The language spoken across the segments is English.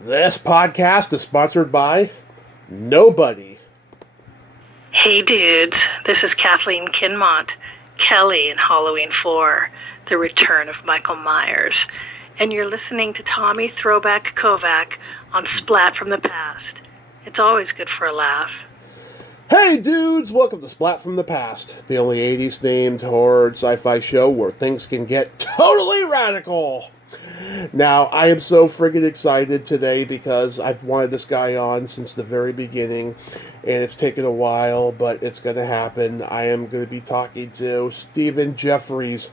This podcast is sponsored by nobody. Hey dudes, this is Kathleen Kinmont, Kelly in Halloween 4, The Return of Michael Myers, and you're listening to Tommy Throwback Kovac on Splat from the Past. It's always good for a laugh. Hey dudes, welcome to Splat from the Past, the only 80s themed horror sci-fi show where things can get totally radical. Now, I am so friggin' excited today because I've wanted this guy on since the very beginning, and it's taken a while, but it's going to happen. I am going to be talking to Stephen Geoffreys.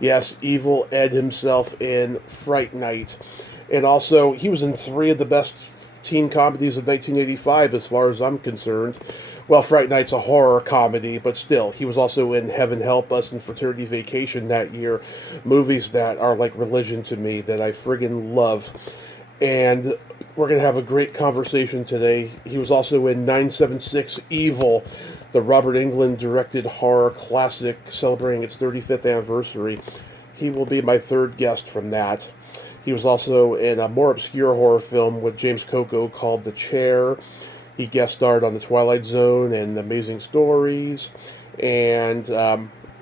Yes, Evil Ed himself in Fright Night. And also, he was in 3 of the best teen comedies of 1985, as far as I'm concerned. Well, Fright Night's a horror comedy, but still, he was also in Heaven Help Us and Fraternity Vacation that year. Movies that are like religion to me, that I friggin' love. And we're going to have a great conversation today. He was also in 976 Evil, the Robert Englund directed horror classic celebrating its 35th anniversary. He will be my third guest from that. He was also in a more obscure horror film with James Coco called The Chair. He guest starred on The Twilight Zone and Amazing Stories. And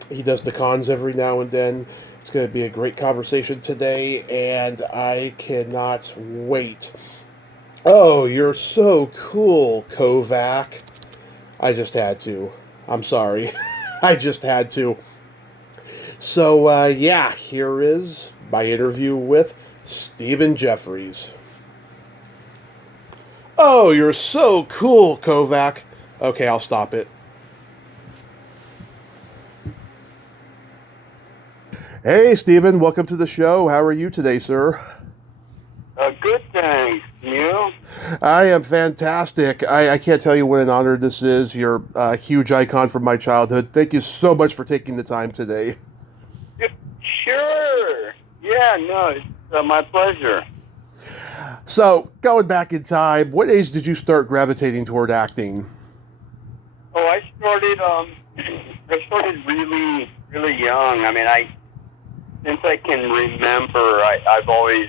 he does the cons every now and then. It's going to be a great conversation today, and I cannot wait. Oh, you're so cool, Kovac. I just had to. I'm sorry. I just had to. So, yeah, here is my interview with Stephen Geoffreys. Oh, you're so cool, Kovac. Okay, I'll stop it. Hey, Stephen, welcome to the show. How are you today, sir? Good, thanks. You? I am fantastic. I can't tell you what an honor this is. You're a huge icon from my childhood. Thank you so much for taking the time today. Sure. Yeah, no, it's my pleasure. So, going back in time, what age did you start gravitating toward acting? Oh, I started really, really young. I mean, since I can remember, I've always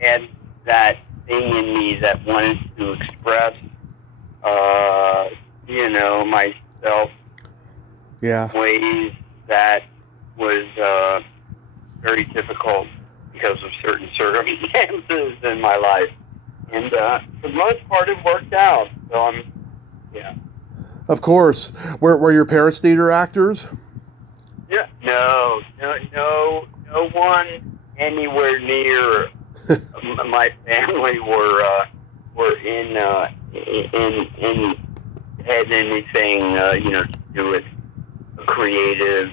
had that thing in me that wanted to express, myself. Yeah. Ways that was very difficult because of certain circumstances in my life. And for the most part, it worked out. So yeah. Of course. Were your parents theater actors? Yeah. No one anywhere near my family were in had anything to do with creative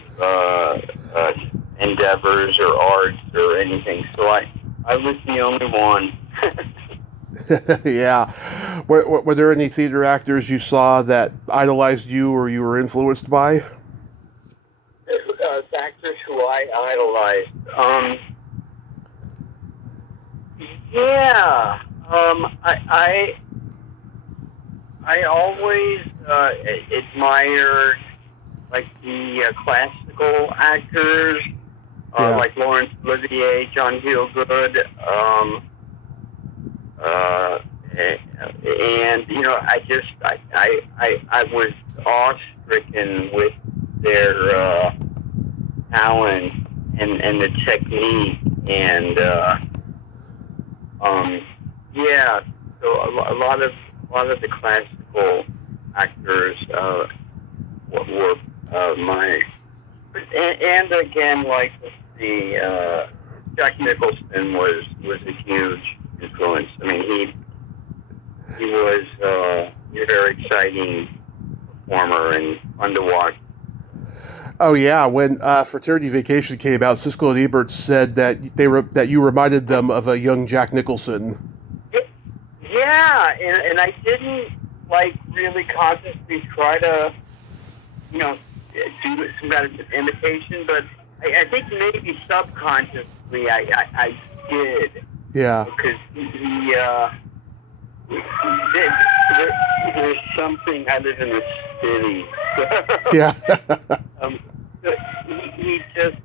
endeavors or arts or anything. So I was the only one. Yeah. Were there any theater actors you saw that idolized you or you were influenced by? Actors who I idolized. Yeah. I always admired like the classical actors, like Laurence Olivier, John Gielgud, and I was awe-stricken with their talent and the technique, and so a lot of the classical actors were my, and again, like the Jack Nicholson was a huge influence. I mean, he was a very exciting performer and fun to watch. Oh yeah, when Fraternity Vacation came out, Siskel and Ebert said that that you reminded them of a young Jack Nicholson. Yeah, and I didn't really consciously try to do some kind of imitation, but I think maybe subconsciously I did. Yeah. Because there's something. I live in the city. Yeah. He just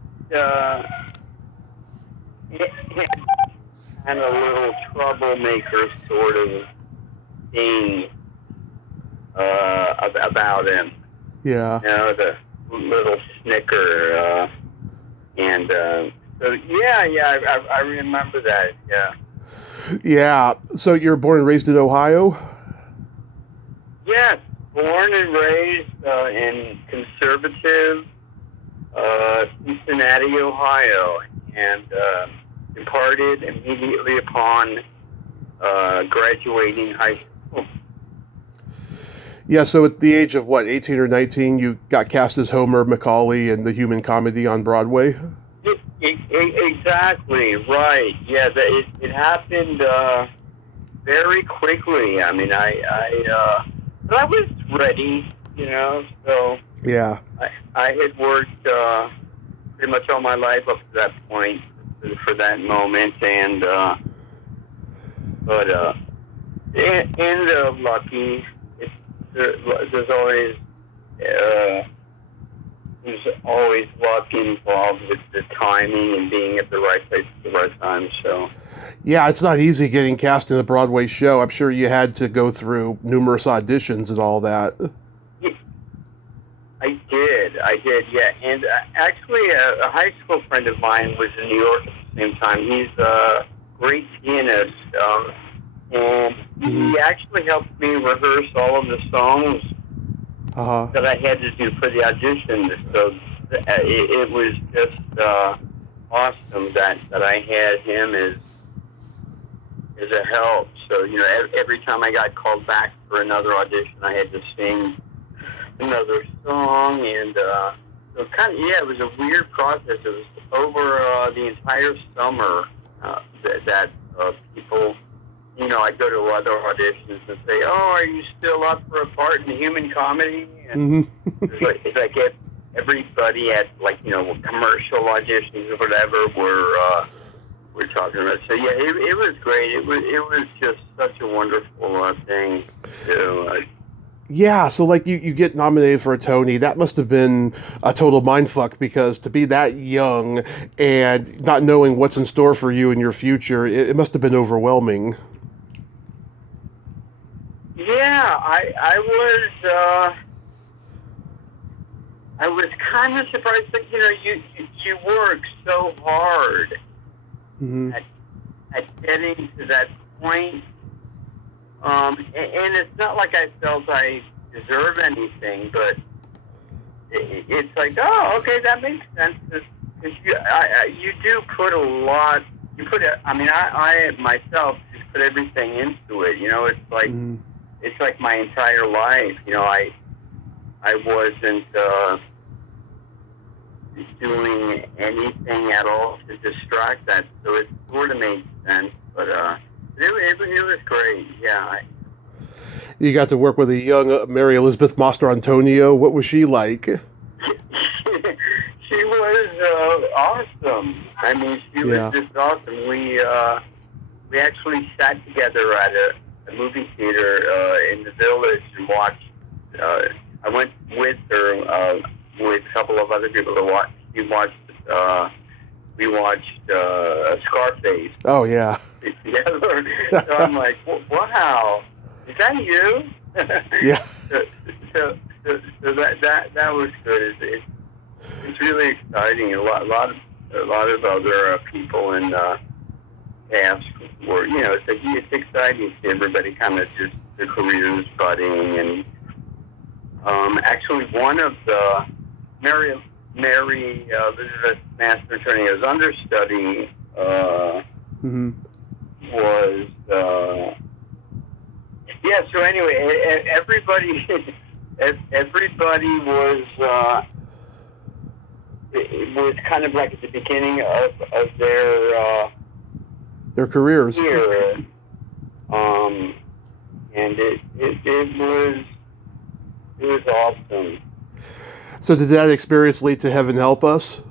kind of little troublemaker sort of thing about him. Yeah. You know, the little snicker. And so, I remember that, yeah. Yeah. So you're born and raised in Ohio? Yes, born and raised in conservative Cincinnati, Ohio, and departed immediately upon graduating high school. Yeah, so at the age of, 18 or 19, you got cast as Homer Macaulay in the Human Comedy on Broadway? Exactly, right. Yeah, it happened very quickly. I mean, but I was ready, you know, so Yeah. I had worked pretty much all my life up to that point for that moment, and lucky. There's always luck involved with the timing and being at the right place at the right time. So Yeah, it's not easy getting cast in a Broadway show. I'm sure you had to go through numerous auditions and all that. I did, yeah. And actually, a high school friend of mine was in New York at the same time. He's a great pianist, and he actually helped me rehearse all of the songs that I had to do for the audition. So it was just awesome that I had him as a help. So, you know, every time I got called back for another audition, I had to sing another song, and so it was a weird process. It was over the entire summer that people, you know, I'd go to other auditions and say, "Oh, are you still up for a part in the Human Comedy?" And it's like everybody at, like, you know, commercial auditions or whatever we're talking about. So yeah, it was great. It was just such a wonderful thing to. Yeah, so like you get nominated for a Tony. That must have been a total mindfuck, because to be that young and not knowing what's in store for you in your future, it must have been overwhelming. Yeah, I was kind of surprised that, you know, you work so hard at getting to that point. And it's not like I felt I deserve anything, but it's like, oh, okay, that makes sense. Because you do put a lot. I myself just put everything into it. You know, it's like my entire life. You know, I wasn't doing anything at all to distract that, so it sort of made sense. But it was great, yeah. You got to work with a young Mary Elizabeth Mastrantonio. What was she like? She was awesome. I mean, she was just awesome. We actually sat together at a movie theater in the Village and watched. I went with her with a couple of other people to watch. We watched Scarface. Oh yeah. Together. So I'm like, wow, is that you? Yeah. So that was good. It's really exciting. A lot of other people in cast were, you know, it's exciting to see everybody kind of just their careers budding. And actually, one of the Mary Elizabeth Mastrantonio's understudy was so anyway, everybody was it was kind of like at the beginning of their careers. Year. And it was awesome. So did that experience lead to Heaven Help Us?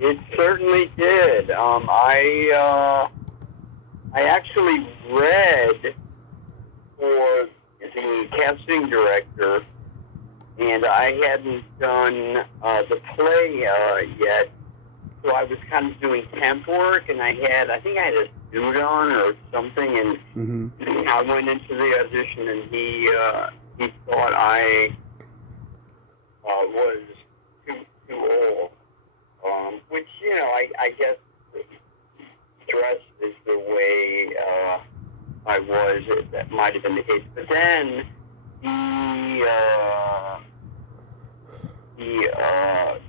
It certainly did. I actually read for the casting director, and I hadn't done the play yet, so I was kind of doing temp work, and I think I had a suit on or something, and Mm-hmm. I went into the audition, and he thought I was too old, which, you know, I guess dressed is the way I was. That might have been the case. But then the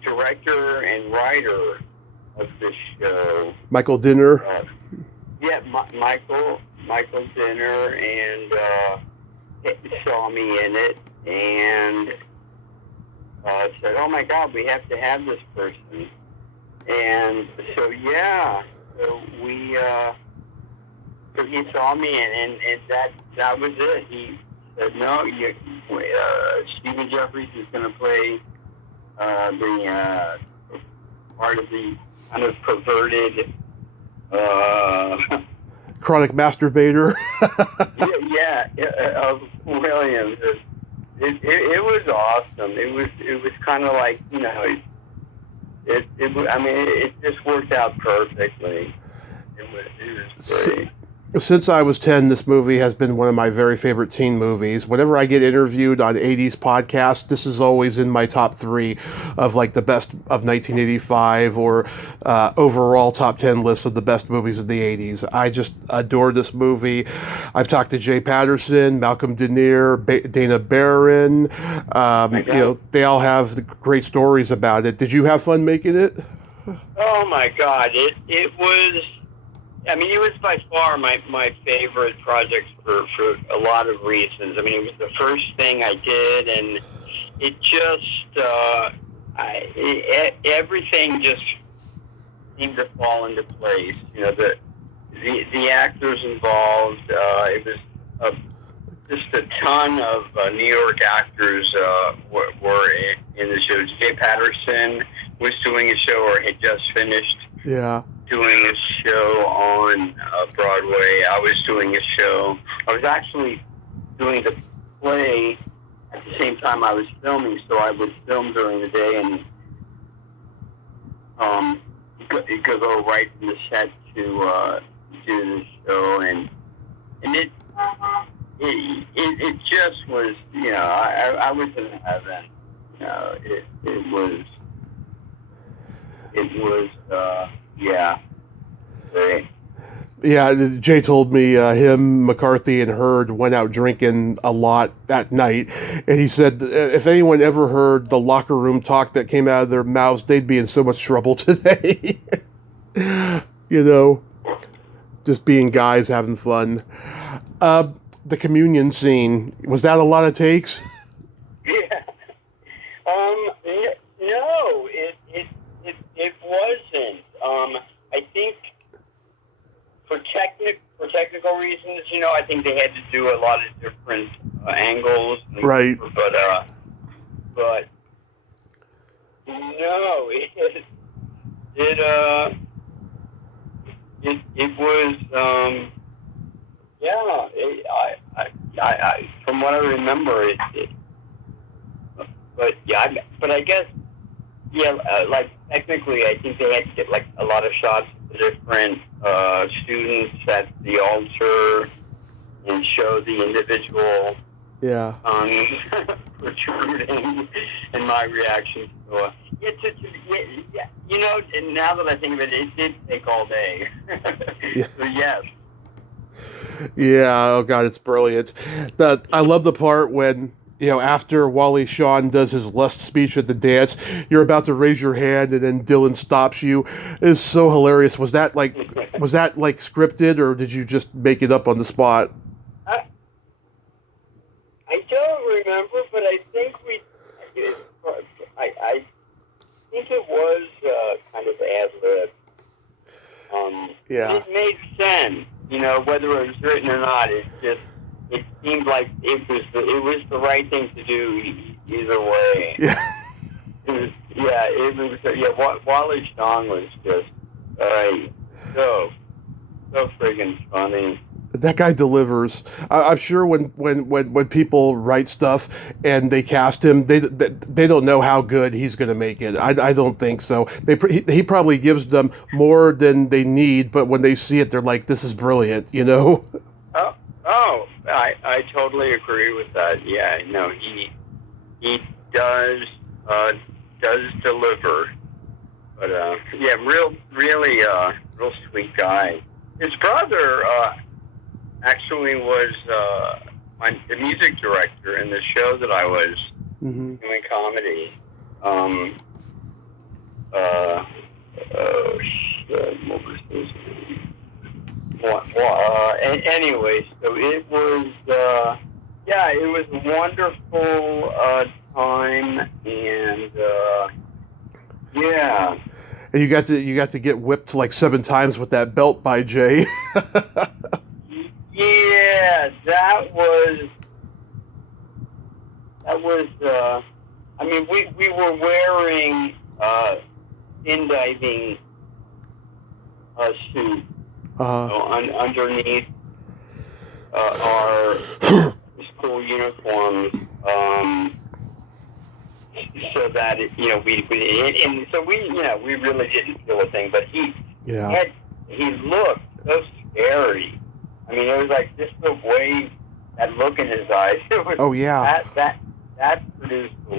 director and writer of the show, Michael Dinner. Michael Dinner, and saw me in it and said, "Oh my God, we have to have this person." And so so we so he saw me, and that was it. He said, "No, Stephen Geoffreys is going to play the part of the kind of perverted." Chronic masturbator. Of Williams. It was awesome. It was kind of like, you know, it just worked out perfectly. It was great. Since I was 10, this movie has been one of my very favorite teen movies. Whenever I get interviewed on 80s podcasts, this is always in my top 3 of like the best of 1985 or overall top 10 lists of the best movies of the 80s. I just adore this movie. I've talked to Jay Patterson, Malcolm Denier, Dana Barron. You know, they all have great stories about it. Did you have fun making it? Oh my God, it was. I mean, it was by far my favorite project for a lot of reasons. I mean, it was the first thing I did, and it just everything just seemed to fall into place. You know, the actors involved. It was just a ton of New York actors were in the show. Jay Patterson was doing a show, or had just finished. Yeah. Doing a show on Broadway. I was doing a show. I was actually doing the play at the same time I was filming, so I would film during the day and go right from the set to do the show, and it just was, you know, I was in heaven. You know, it was yeah. Great. Yeah, Jay told me him, McCarthy, and Hurd went out drinking a lot that night, and he said if anyone ever heard the locker room talk that came out of their mouths, they'd be in so much trouble today. You know, just being guys having fun. The communion scene, was that a lot of takes? Yeah. No, it wasn't. I think for technical reasons, you know, I think they had to do a lot of different angles. Right. But no, it was I from what I remember but I guess like technically I think they had to get like a lot of shots of different students at the altar and show the individual protruding and my reaction to you know, and now that I think of it, it did take all day. Yeah. So yes. Yeah, oh God, it's brilliant. I love the part when, you know, after Wally Shawn does his lust speech at the dance, you're about to raise your hand and then Dylan stops you. It's so hilarious. Was that like scripted, or did you just make it up on the spot? I don't remember, but I think I think it was kind of ad-lib. It made sense, you know, whether it was written or not. It seemed like it was the right thing to do either way. Yeah. Wally Shawn was just so friggin' funny. That guy delivers. I'm sure when people write stuff and they cast him, they don't know how good he's going to make it. I don't think so. He probably gives them more than they need, but when they see it, they're like, "This is brilliant," you know. I totally agree with that. Yeah, no, he does deliver. But yeah, really real sweet guy. His brother actually was the music director in the show that I was Mm-hmm. doing comedy. Oh shit, what was his name? Anyway, so it was yeah, it was a wonderful time, and yeah. And you got to get whipped like 7 times with that belt by Jay. Yeah, that was. I mean, we were wearing skin diving suits underneath our school uniforms, so that and so we really didn't feel a thing. But he looked so scary. I mean, it was like just the way that look in his eyes. It was, Oh yeah. That produced a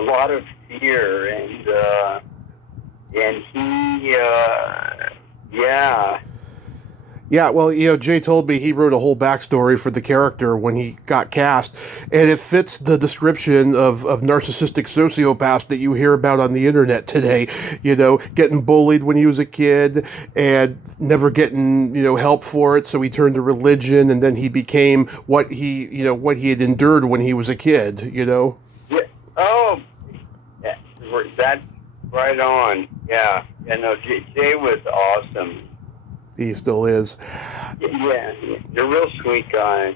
lot of fear, and he yeah. Yeah, well, Jay told me he wrote a whole backstory for the character when he got cast, and it fits the description of narcissistic sociopath that you hear about on the internet today. Getting bullied when he was a kid and never getting, help for it, so he turned to religion, and then he became what he had endured when he was a kid, Yeah. Oh, yeah. That's right on. Yeah. Yeah, no, Jay was awesome. He still is. Yeah, you're a real sweet guy.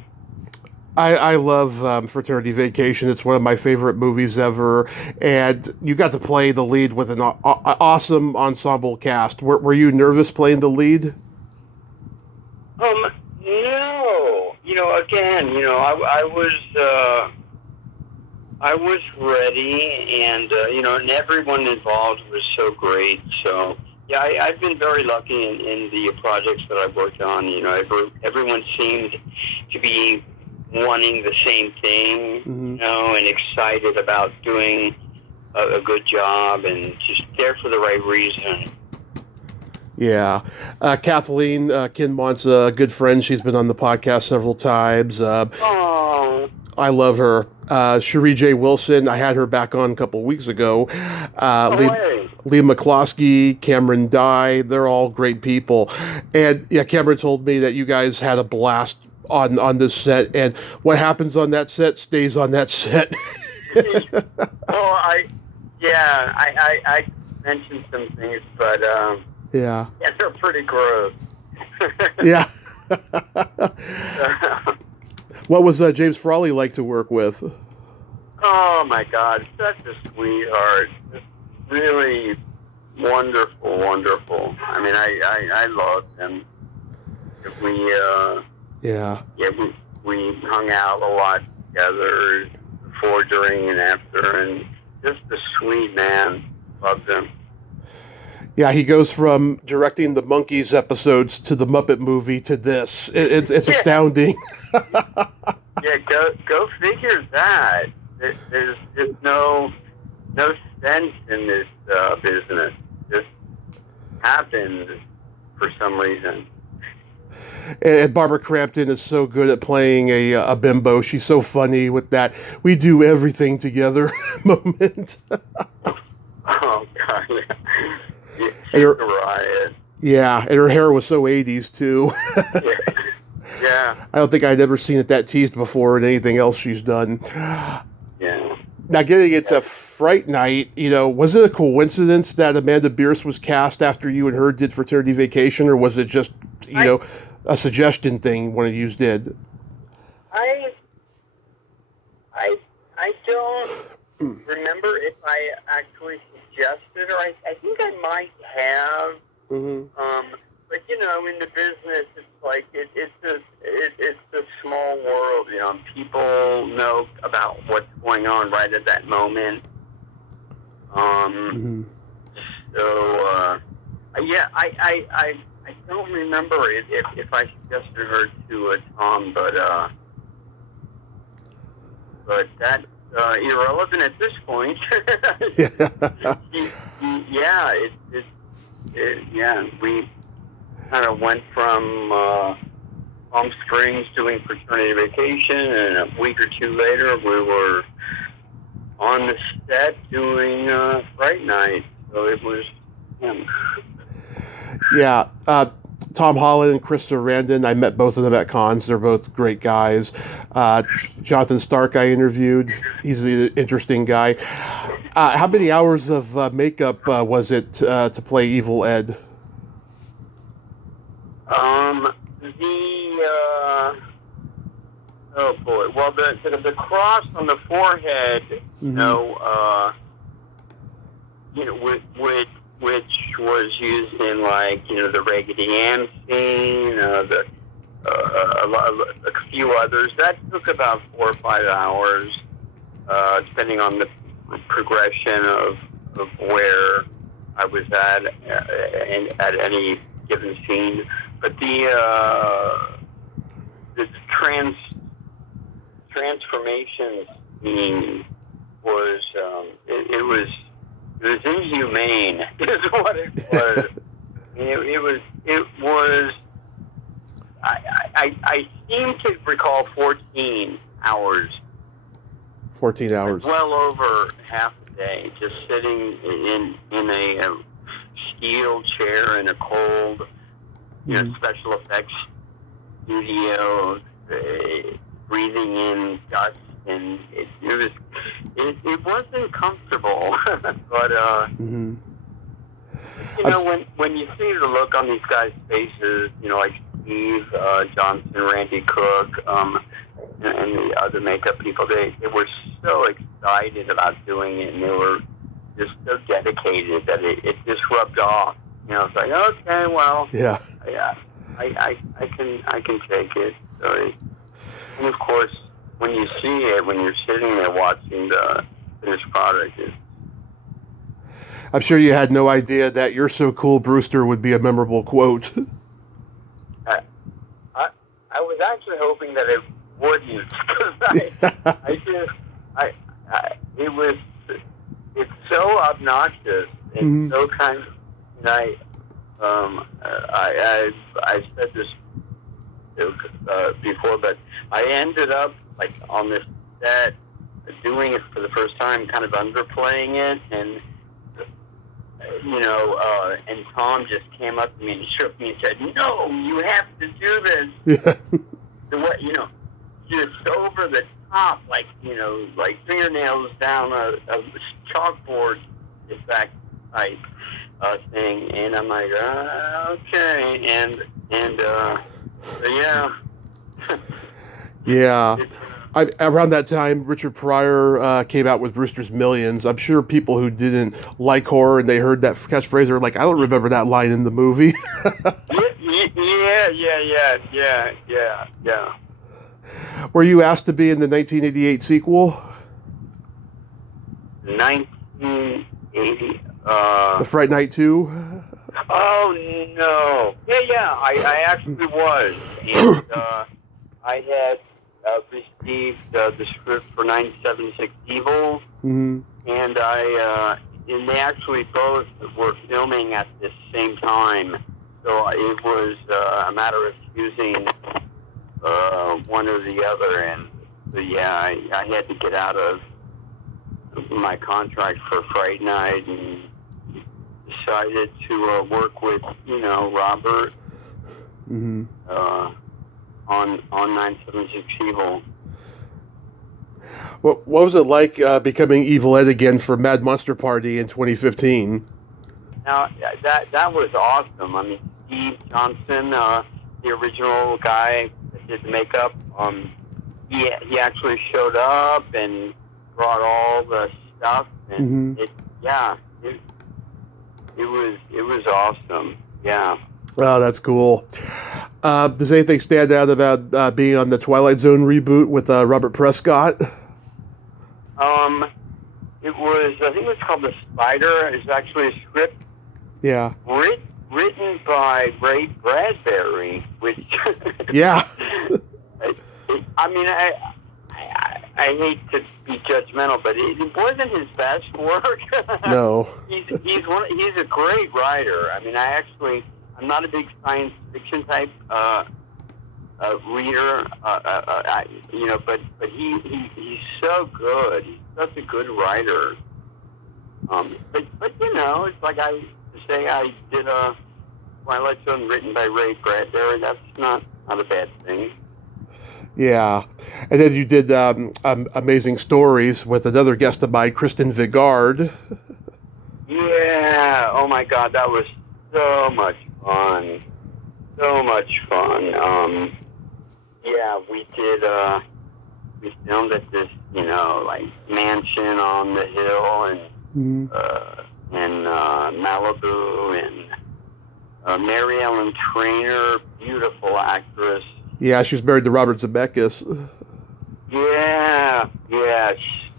I love Fraternity Vacation. It's one of my favorite movies ever, and you got to play the lead with an awesome ensemble cast. Were you nervous playing the lead? No. Again, I was ready, and and everyone involved was so great. So yeah, I've been very lucky in the projects that I've worked on. Everyone seemed to be wanting the same thing, Mm-hmm. and excited about doing a good job, and just there for the right reason. Yeah. Kathleen Kinmont's a good friend. She's been on the podcast several times. Oh. I love her. Cherie J. Wilson, I had her back on a couple of weeks ago. Lee McCloskey, Cameron Dye, they're all great people. And yeah, Cameron told me that you guys had a blast on this set, and what happens on that set stays on that set. I mentioned some things, but yeah, they're pretty gross. Yeah. What was James Frawley like to work with? Oh my God, such a sweetheart. Just really wonderful. I mean, I loved him. We hung out a lot together before, during, and after, and just a sweet man. Loved him. Yeah, he goes from directing the Monkees episodes to the Muppet movie to this. It's astounding. Yeah, go figure that. There's just no sense in this business. Just happens for some reason. And Barbara Crampton is so good at playing a bimbo. She's so funny with that "we do everything together" moment. Oh God, yeah. And She's a riot. Yeah, and her hair was so 80s too. Yeah. I don't think I'd ever seen it that teased before in anything else she's done. Yeah. Now, getting into Fright Night, was it a coincidence that Amanda Bierce was cast after you and her did Fraternity Vacation, or was it just, a suggestion thing one of you did? I don't remember if I actually suggested, or I think I might have. Mm-hmm. But you know, in the business, it's like it's a small world. You know, and people know about what's going on right at that moment. So yeah, I don't remember if I suggested her to Tom, but that's irrelevant at this point. Yeah, we kind of went from Palm Springs doing Fraternity Vacation, and a week or two later we were on the set doing Fright Night. So it was him. Yeah. Tom Holland and Chris Sarandon, I met both of them at cons. They're both great guys. Jonathan Stark I interviewed. He's an interesting guy. How many hours of makeup was it to play Evil Ed? Oh boy. Well, the cross on the forehead, which was used in, like, the Raggedy Ann scene, a few others. That took about 4 or 5 hours, depending on the progression of where I was at any given scene. But the transformation scene was it was inhumane. Is what it was. It was. I seem to recall 14 hours. 14 hours. Well over half a day, just sitting in a steel chair in a cold, special effects studio, breathing in dust, and it wasn't comfortable. But when you see the look on these guys' faces, like Steve Johnson, Randy Cook, and the other makeup people, they were so excited about doing it, and they were just so dedicated that it just rubbed off. It's like, okay, well, yeah, I can take it. So and of course, when you see it, when you're sitting there watching the finished product, I'm sure you had no idea that "You're so cool, Brewster" would be a memorable quote. I was actually hoping that it wouldn't, because it's so obnoxious and so kind of nice. I said this before, but I ended up on this set doing it for the first time, kind of underplaying it, and and Tom just came up to me and shook me and said, "No, you have to do this." Just over the top, like fingernails down a chalkboard effect type thing, and I'm like, okay, and yeah. Yeah. Around that time, Richard Pryor came out with Brewster's Millions. I'm sure people who didn't like horror and they heard that catchphrase are like, I don't remember that line in the movie. Yeah. Were you asked to be in the 1988 sequel? 1980. The Fright Night 2? Oh, no. Yeah, I actually was. And I had received the script for 976 Evil, and and they actually both were filming at the same time, so it was a matter of choosing one or the other, and so yeah, I had to get out of my contract for Fright Night and decided to work with Robert on 976 Evil. What was it like becoming Evil Ed again for Mad Monster Party in 2015? Now, that was awesome. I mean, Steve Johnson, the original guy that did the makeup, he actually showed up and brought all the stuff, and it was awesome. Yeah. Oh, that's cool. Does anything stand out about being on the Twilight Zone reboot with Robert Prescott? It was, I think it was called The Spider. It's actually a script Yeah. written by Ray Bradbury, which Yeah. I mean, I hate to be judgmental, but it wasn't his best work. No. He's a great writer. I mean, I'm not a big science fiction type reader, but he's so good. He's such a good writer. But it's like I say I did a Twilight Zone written by Ray Bradbury. That's not a bad thing. Yeah. And then you did Amazing Stories with another guest of mine, Kristen Vigard. Yeah. Oh my God, that was so much fun. So much fun. Yeah, we did. We filmed at this, like mansion on the hill, and Malibu, and Mary Ellen Trainor, beautiful actress. Yeah, she was married to Robert Zemeckis. Yeah,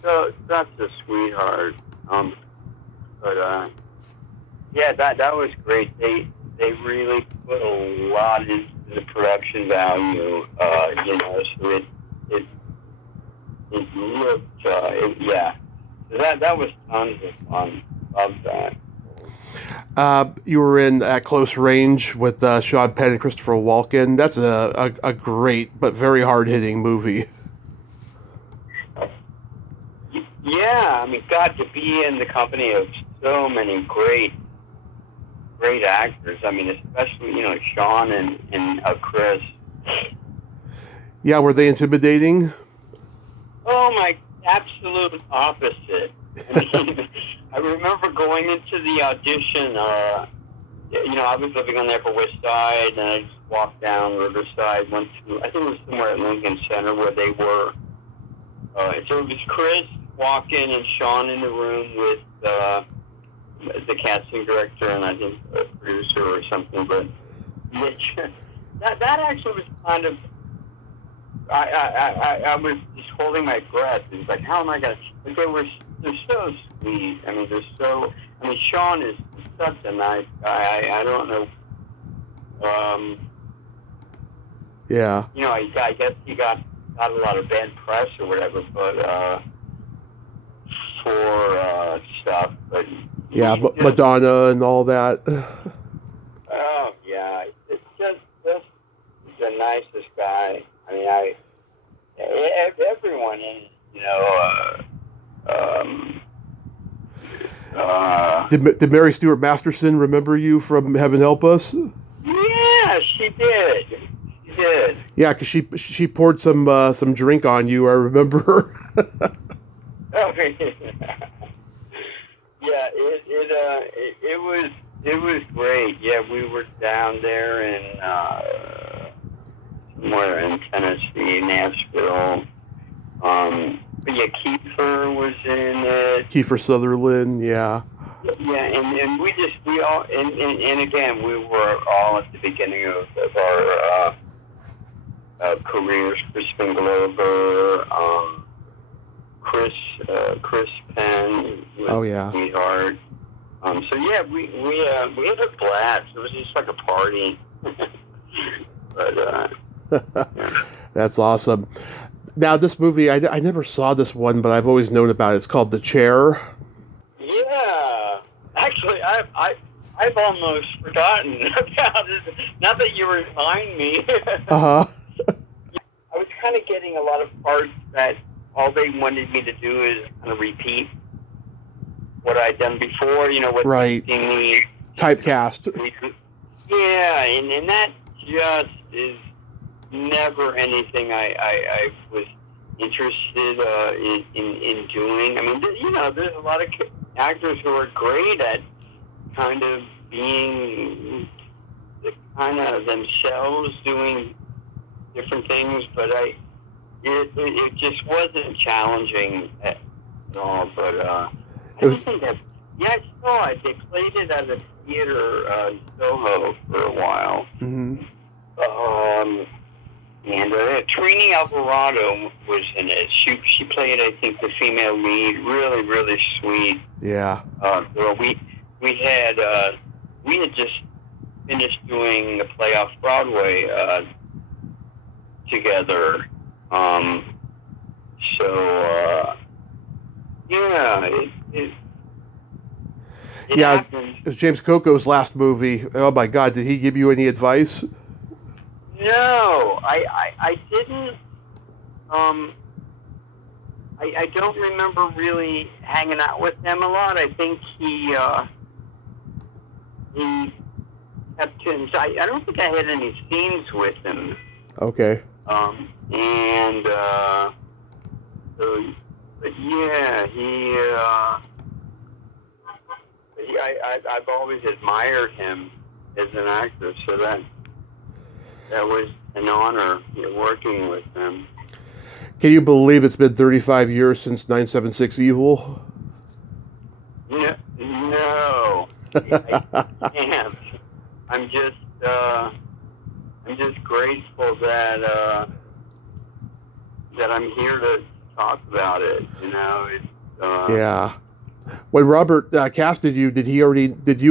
such a sweetheart. That was great. They really put a lot into the production value. So it looked, yeah. So that was tons of fun. Loved that. You were in At Close Range with Sean Penn and Christopher Walken. That's a great but very hard-hitting movie. Yeah, I mean, God, to be in the company of so many great actors. I mean, especially, Sean and Chris. Yeah, were they intimidating? Oh, my absolute opposite. I mean, I remember going into the audition, I was living on the Upper West Side, and I just walked down Riverside, went to, I think it was somewhere at Lincoln Center where they were. So it was Chris Walken and Sean in the room with the casting director and I think a producer or something, but that actually was kind of, I was just holding my breath. It was like, how am I going to, but they're so sweet. I mean, Sean is such a nice guy. I don't know, Yeah. I guess he got a lot of bad press or whatever, but, for stuff, but Yeah, Madonna and all that. Oh yeah, it's just the nicest guy. I mean, everyone in Did Mary Stuart Masterson remember you from Heaven Help Us? Yeah, she did. She did. Yeah, because she poured some drink on you. I remember. Oh, yeah, it was great. Yeah, we were down there in somewhere in Tennessee, Nashville. But yeah, Kiefer was in it. Kiefer Sutherland, yeah. Yeah, and we all and again we were all at the beginning of our careers. Crispin Glover, Chris Penn, Oh yeah. sweetheart. So yeah, we had a blast. It was just like a party. But yeah. That's awesome. Now this movie, I never saw this one, but I've always known about it. It's called The Chair. Yeah, actually, I've almost forgotten about it. Now that you remind me. Uh-huh. I was kind of getting a lot of parts that all they wanted me to do is kind of repeat what I'd done before, what Right. me Typecast. Yeah, and that just is never anything I was interested in doing. I mean, there's a lot of actors who are great at kind of being kind of themselves doing different things, but it just wasn't challenging at all. But I think that, yeah, I saw it. They played it at theater Soho for a while. Mm-hmm. And Trini Alvarado was in it. She played, I think, the female lead. Really, really sweet. Yeah. Girl. We had just finished doing a play off Broadway together. It Yeah, happened. it was James Coco's last movie. Oh my God, did he give you any advice? No, I didn't. I don't remember really hanging out with him a lot. I think he kept to. I don't think I had any scenes with him. Okay. I've always admired him as an actor, so that was an honor, working with him. Can you believe it's been 35 years since 976 Evil? No, I can't. I'm just grateful that I'm here to talk about it. Yeah. When Robert casted you, did you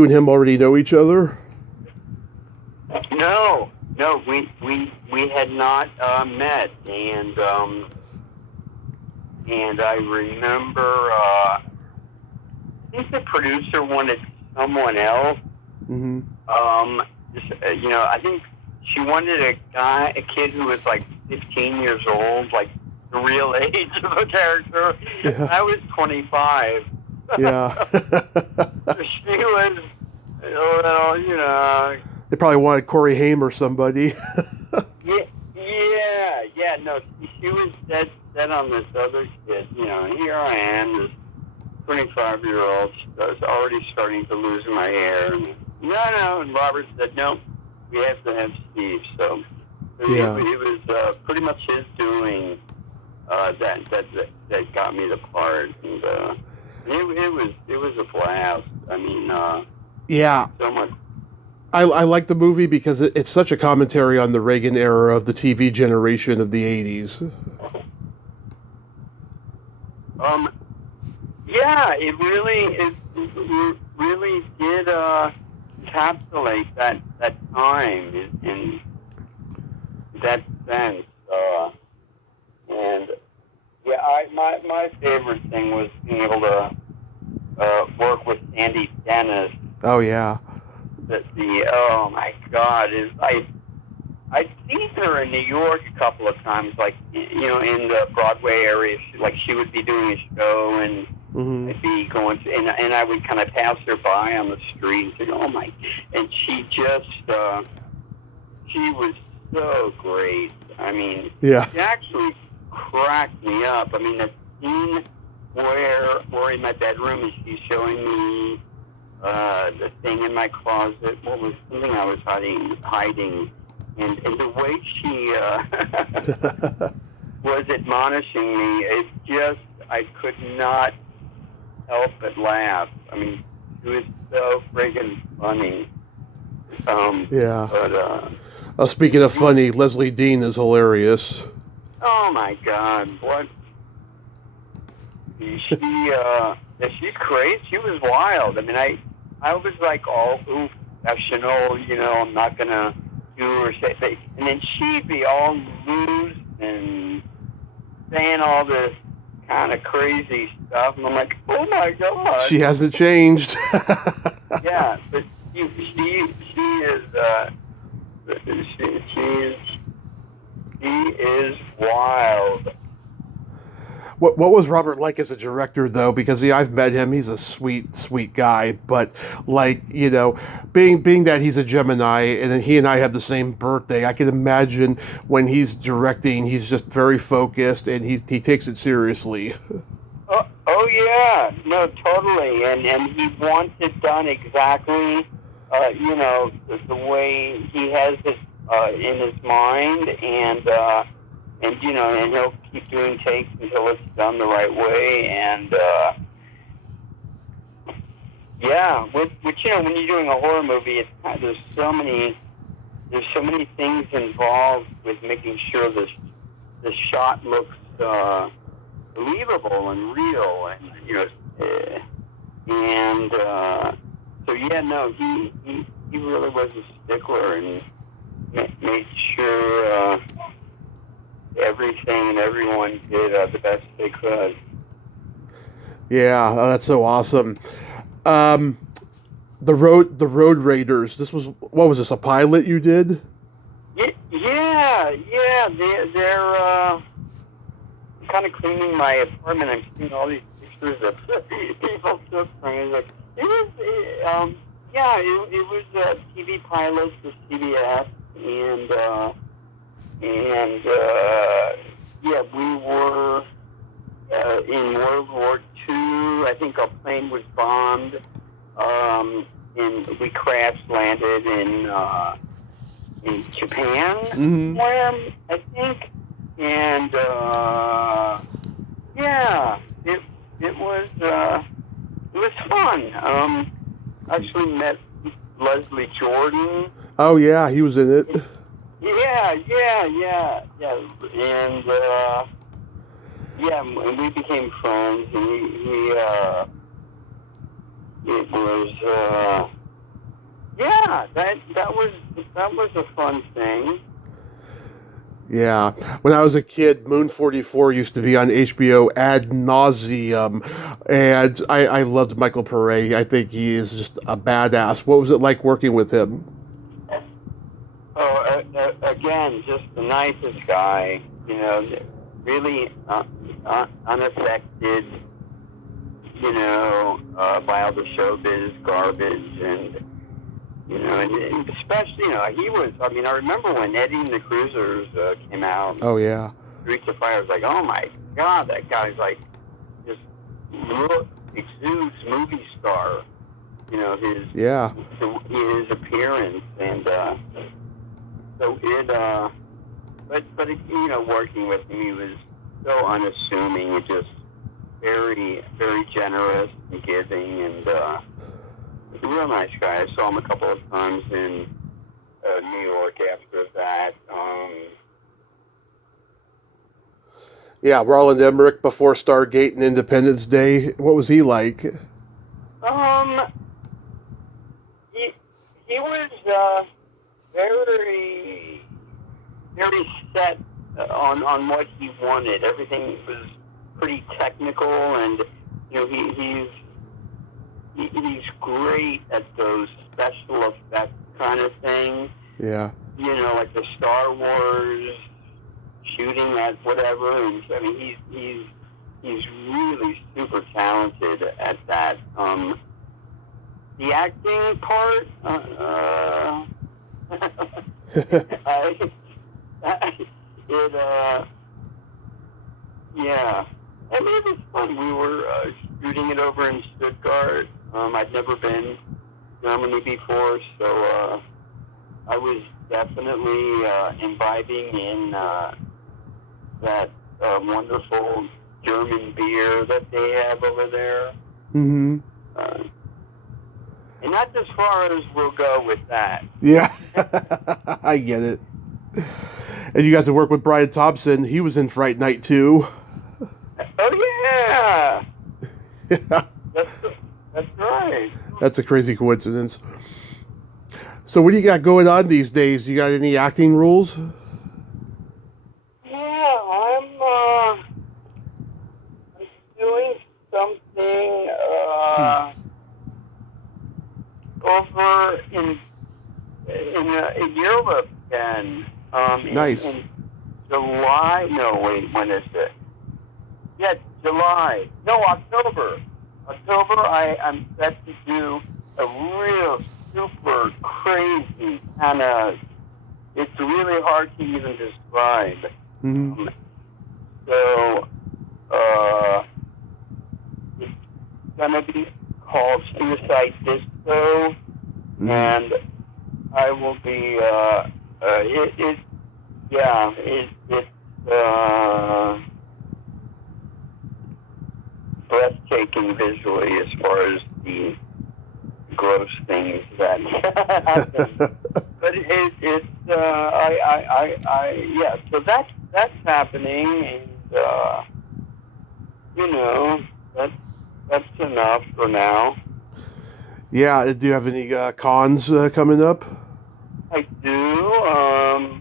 and him already know each other? No, we had not met, and I remember I think the producer wanted someone else. Mm-hmm. I think she wanted a kid who was like 15 years old, like the real age of a character. Yeah. I was 25. Yeah. She was, They probably wanted Corey Haim or somebody. Yeah. No, she was dead on this other kid. Here I am, this 25-year-old, already starting to lose my hair. No, and Robert said, no, we have to have Steve. So Yeah. it was pretty much his doing that got me the part, and it was a blast. I mean, yeah. so much. I like the movie because it's such a commentary on the Reagan era of the TV generation of the 80s. Yeah, it really did encapsulate that time in that sense. And yeah, my favorite thing was being able to work with Sandy Dennis. Oh yeah. Oh my God, I'd seen her in New York a couple of times, like in the Broadway area. She would be doing a show, and Mm-hmm. I'd be going to, and I would kind of pass her by on the street and say, "Oh my!" And she just, she was so great. I mean, Yeah. She actually cracked me up. I mean, the scene where we're in my bedroom and she's showing me the thing in my closet. What was something I was hiding, and the way she was admonishing me, it just, I could not help but laugh. I mean, it was so friggin' funny. Yeah. But speaking of funny, Leslie Dean is hilarious. Oh my God, what? She crazy. She was wild. I mean, I was like all professional, I'm not gonna do or say, and then she'd be all loose and saying all this kind of crazy stuff, and I'm like, oh my God. She hasn't changed. Yeah, but she is wild. What was Robert like as a director, though? Because I've met him. He's a sweet guy. But being that he's a Gemini, and then he and I have the same birthday, I can imagine when he's directing, he's just very focused and he takes it seriously. Oh yeah, no, totally, and he wants it done exactly, the way he has it in his mind, and he'll keep doing takes until it's done the right way, and Yeah, which when you're doing a horror movie, there's so many things involved with making sure the shot looks believable and real, and so yeah, no, he really was a stickler and made sure everything and everyone did the best they could. Yeah, that's so awesome. The Road Raiders. What was this? A pilot you did? Yeah. They're kind of cleaning my apartment. I'm seeing all these pictures that people took from me. Like, it was a TV pilot for CBS, and we were in World War II. I think our plane was bombed, and we crash landed in Japan, Mm-hmm. where I think, and it was fun. Actually met Leslie Jordan. Oh yeah, he was in it. Yeah, and we became friends, and it was that was a fun thing. Yeah, when I was a kid, Moon 44 used to be on HBO ad nauseum, and I loved Michael Pare. I think he is just a badass. What was it like working with him? Oh, again, just the nicest guy. Really unaffected. By all the showbiz garbage, and and especially, he was. I mean, I remember when Eddie and the Cruisers came out. Oh yeah. Streets of Fire was like, oh my God, that guy's like just exudes movie star. His appearance, and so it. But working with him, he was so unassuming and just very, very generous and giving, and a real nice guy. I saw him a couple of times in New York after that. Yeah, Roland Emmerich before Stargate and Independence Day. What was he like? He was very, very set on what he wanted. Everything was pretty technical, and he's great at those special effects kind of things. Yeah. Like the Star Wars shooting at whatever. And I mean, he's really super talented at that. The acting part, yeah. I mean, it was fun. We were shooting it over in Stuttgart. I'd never been to Germany before, so I was definitely imbibing in that wonderful German beer that they have over there. Mm-hmm. And that's as far as we'll go with that. Yeah, I get it. And you got to work with Brian Thompson. He was in Fright Night too. Oh yeah. Yeah. That's right. That's a crazy coincidence. So what do you got going on these days? You got any acting rules? Yeah, I'm doing something over in Europe then. Nice. In July. No, wait. When is it? Yeah, July. No, October. I'm set to do a real super crazy kind of. It's really hard to even describe. Mm-hmm. So, it's gonna be called Suicide Disco, Mm-hmm. and I will be. It's breathtaking visually as far as the gross things that happen. But yeah. So that's happening, and that's enough for now. Yeah, do you have any cons coming up? I do.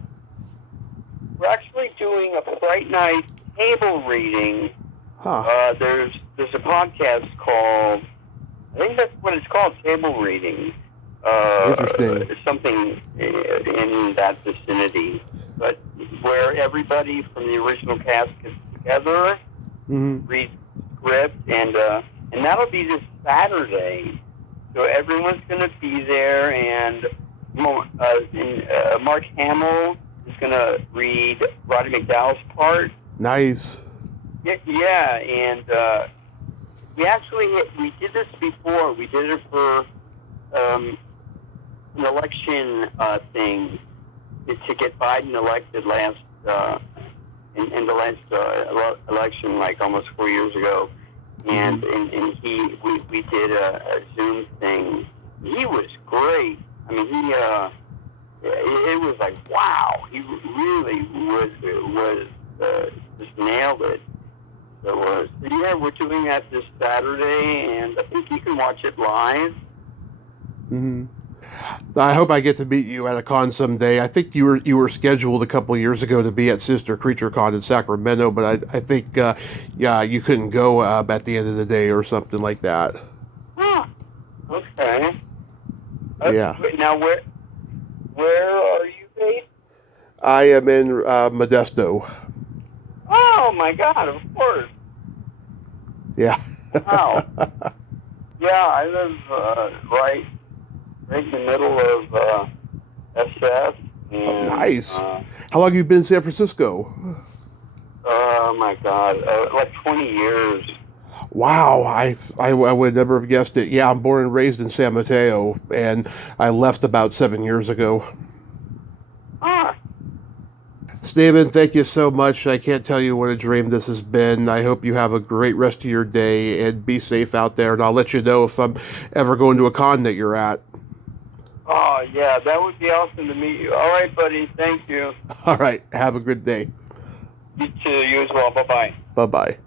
We're actually doing a Fright Night table reading. Huh. There's a podcast called, I think that's what it's called, table reading. Interesting. Something in that vicinity, but where everybody from the original cast gets together, reads script, and that'll be this Saturday. So everyone's going to be there, and Mark Hamill is going to read Roddy McDowell's part. Nice. Yeah, and we did this before. We did it for an election thing to get Biden elected in the last election, like almost 4 years ago. And we did a Zoom thing. He was great. I mean, it was like, wow, he really was just nailed it. So yeah, we're doing that this Saturday, and I think you can watch it live. I hope I get to meet you at a con someday. I think you were scheduled a couple of years ago to be at Sister Creature Con in Sacramento, but I think you couldn't go at the end of the day or something like that. Huh. Okay. Yeah. Now where are you based? I am in Modesto. Oh my God! Of course. Yeah. Wow. Yeah, I live right in the middle of SF. And, Oh, nice. How long have you been in San Francisco? Oh my God, like 20 years. Wow, I would never have guessed it. Yeah, I'm born and raised in San Mateo, and I left about 7 years ago. Ah. Stephen, thank you so much. I can't tell you what a dream this has been. I hope you have a great rest of your day and be safe out there, and I'll let you know if I'm ever going to a con that you're at. Oh, yeah, that would be awesome to meet you. All right, buddy, thank you. All right, have a good day. You too, you as well. Bye-bye. Bye-bye.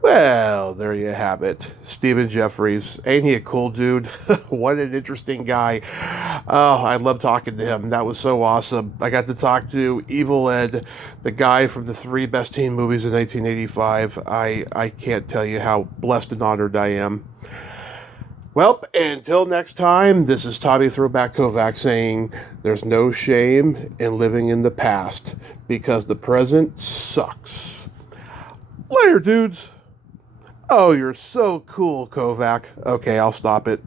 Well, there you have it. Stephen Geoffreys. Ain't he a cool dude? What an interesting guy. Oh, I love talking to him. That was so awesome. I got to talk to Evil Ed, the guy from the 3 best teen movies in 1985. I can't tell you how blessed and honored I am. Well, until next time, this is Tommy Throwback Kovac saying there's no shame in living in the past because the present sucks. Later, dudes. Oh, you're so cool, Kovac. Okay, I'll stop it.